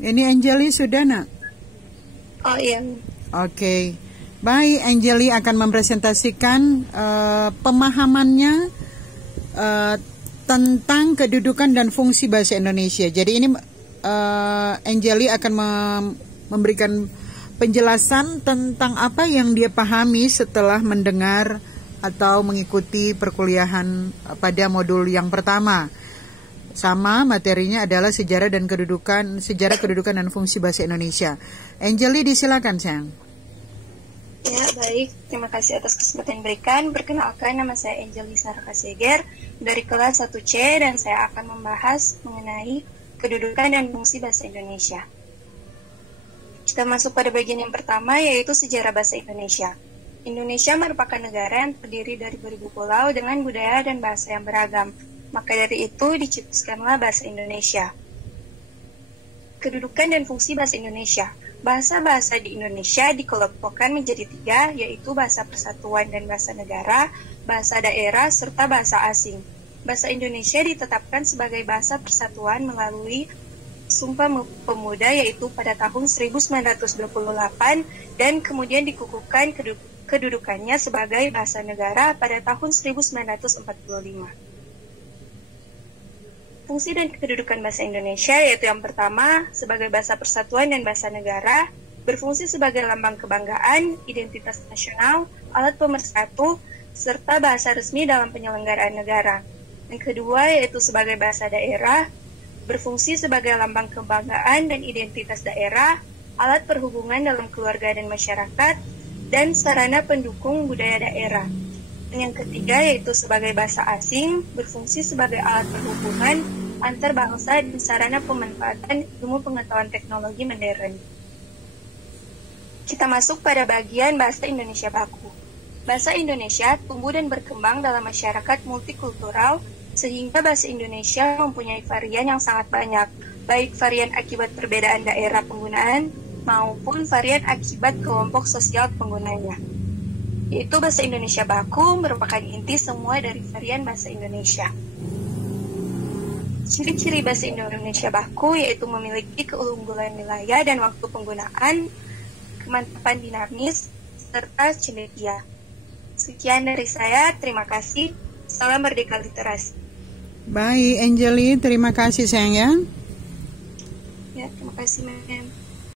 Ini Angeli sudah, nak? Oh iya. Oke. Baik, Angeli akan mempresentasikan pemahamannya tentang kedudukan dan fungsi bahasa Indonesia. Jadi ini Angeli akan memberikan penjelasan tentang apa yang dia pahami setelah mendengar atau mengikuti perkuliahan pada modul yang pertama. Sama materinya adalah sejarah kedudukan dan fungsi bahasa Indonesia. Angeli, disilakan, sayang. Ya, baik. Terima kasih atas kesempatan yang diberikan. Perkenalkan, nama saya Angeli Saraka Seger dari kelas 1C dan saya akan membahas mengenai kedudukan dan fungsi bahasa Indonesia. Kita masuk pada bagian yang pertama, yaitu sejarah bahasa Indonesia. Indonesia merupakan negara yang terdiri dari beribu pulau dengan budaya dan bahasa yang beragam. Maka dari itu diciptakanlah bahasa Indonesia. Kedudukan dan fungsi bahasa Indonesia. Bahasa-bahasa di Indonesia dikelompokkan menjadi 3, yaitu bahasa persatuan dan bahasa negara, bahasa daerah, serta bahasa asing. Bahasa Indonesia ditetapkan sebagai bahasa persatuan melalui Sumpah Pemuda, yaitu pada tahun 1928, dan kemudian dikukuhkan kedudukannya sebagai bahasa negara pada tahun 1945. Fungsi dan kedudukan bahasa Indonesia yaitu yang pertama, sebagai bahasa persatuan dan bahasa negara, berfungsi sebagai lambang kebanggaan, identitas nasional, alat pemersatu, serta bahasa resmi dalam penyelenggaraan negara. Yang kedua yaitu sebagai bahasa daerah, berfungsi sebagai lambang kebanggaan dan identitas daerah, alat perhubungan dalam keluarga dan masyarakat, dan sarana pendukung budaya daerah. Yang ketiga yaitu sebagai bahasa asing, berfungsi sebagai alat perhubungan antar bangsa dan sarana pemanfaatan ilmu pengetahuan teknologi modern. Kita masuk pada bagian bahasa Indonesia baku. Bahasa Indonesia tumbuh dan berkembang dalam masyarakat multikultural sehingga bahasa Indonesia mempunyai varian yang sangat banyak, baik varian akibat perbedaan daerah penggunaan maupun varian akibat kelompok sosial penggunanya. Yaitu bahasa Indonesia baku merupakan inti semua dari varian bahasa Indonesia. Ciri-ciri bahasa Indonesia baku yaitu memiliki keunggulan wilayah dan waktu penggunaan, kemantapan dinamis, serta cendekia. Sekian dari saya, terima kasih. Salam Merdeka Literasi. Baik, Angeli, terima kasih, sayang. Ya, terima kasih, Ma'am.